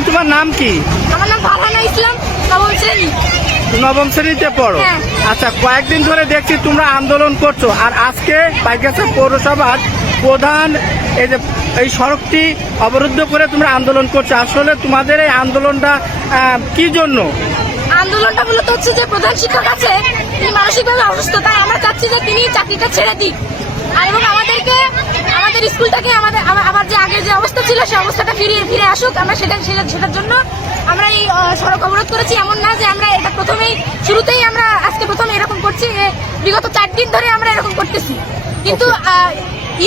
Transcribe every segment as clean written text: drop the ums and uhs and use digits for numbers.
মামুনি, তোমার নাম কি? আমার নাম ফারহানা ইসলাম, নবম শ্রেণী। নবম শ্রেণীতে পড়ো? হ্যাঁ। আচ্ছা, কয়েকদিন ধরে দেখছি তোমরা আন্দোলন করছো, আর আজকে বাইগাছা পৌরসভার প্রধান এই সড়কটি অবরুদ্ধ করে তোমরা আন্দোলন করছো। আসলে তোমাদের এই আন্দোলনটা কি জন্য? আন্দোলনটা মূলত হচ্ছে যে প্রধান শিক্ষক আছে, তিনি মানসিকভাবে অসুস্থ, তাই আমরা চাচ্ছি যে তিনি চাকরিটা ছেড়ে দিক, আর এবং আমাদের স্কুলটাকে আবার যে আগের যে অবস্থা ছিল সেই অবস্থাটা ফিরে আসুক। আমরা সেটার জন্য আমরা এই সড়ক অবরোধ করেছি। এমন না যে আমরা এটা শুরুতেই আমরা আজকে প্রথমে এরকম করছি, বিগত 4 দিন ধরে আমরা এরকম করতেছি, কিন্তু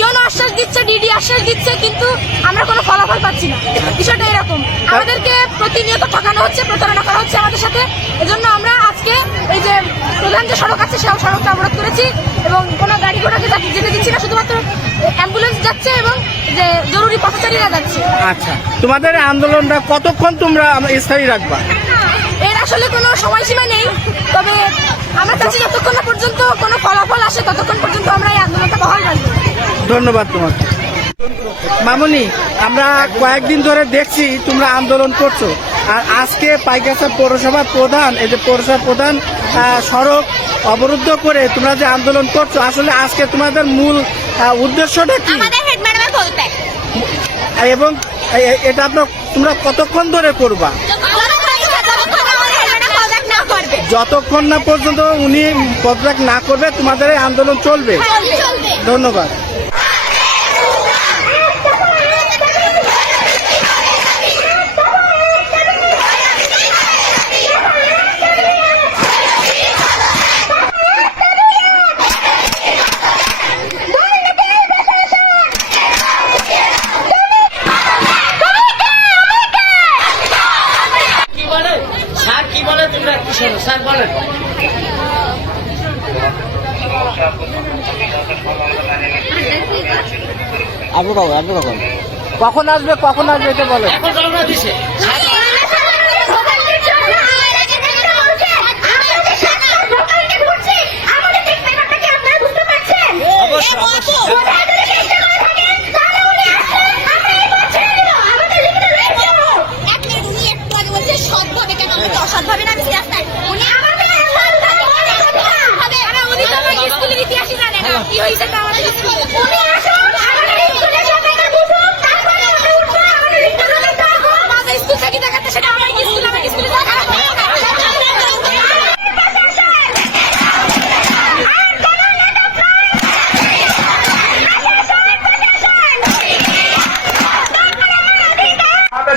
ইওনো আশ্বাস দিচ্ছে, ডিডি আশ্বাস দিচ্ছে, কিন্তু আমরা কোনো ফলাফল পাচ্ছি না। বিষয়টা এরকম, আমাদেরকে প্রতিনিয়ত ঠকানো হচ্ছে, প্রতারণা করা হচ্ছে আমাদের সাথে। এজন্য আমরা আজকে এই যে প্রধান যে সড়ক আছে সেই সড়কটা অবরোধ করেছি, এবং কোনো গাড়ি ঘোড়াকে যেতে দিচ্ছি না, শুধুমাত্র অ্যাম্বুলেন্স যাচ্ছে এবং যে জরুরি পথচারীরা যাচ্ছে। আচ্ছা, তোমাদের আন্দোলনটা কতক্ষণ তোমরা স্থায়ী রাখবা? এর আসলে কোনো সময়সীমা নেই, তবে আমরা চাচ্ছি যতক্ষণ না পর্যন্ত কোনো ফলাফল আসে ততক্ষণ পর্যন্ত আমরা এই আন্দোলনটা বহাল রাখবো। ধন্যবাদ তোমাকে। মামুনি, আমরা কয়েকদিন ধরে দেখছি তোমরা আন্দোলন করছো, আর আজকে পাইগাছা পৌরসভার প্রধান পৌরসভা প্রধান সড়ক অবরুদ্ধ করে তোমরা যে আন্দোলন করছো, আসলে আজকে তোমাদের মূল উদ্দেশ্যটা কি? এবং এটা তোমরা কতক্ষণ ধরে করবা? যতক্ষণ না পর্যন্ত উনি পদত্যাগ না করবে তোমাদের এই আন্দোলন চলবে। ধন্যবাদ। কখন আসবে এটা বলো।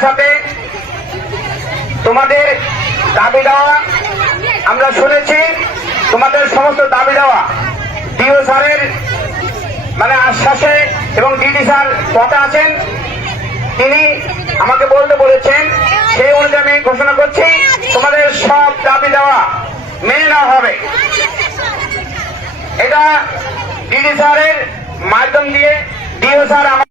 সাথে তোমাদের দাবি দেওয়া আমরা শুনেছি, তোমাদের সমস্ত দাবি দেওয়া ডিও স্যারের আশ্বাসে এবং ডিডি স্যার কথা আছেন, তিনি আমাকে বলতে বলেছেন, সেই অনুযায়ী আমি ঘোষণা করছি তোমাদের সব দাবি দেওয়া মেনে নেওয়া হবে। এটা ডিডি স্যারের মাধ্যম দিয়ে ডিও স্যার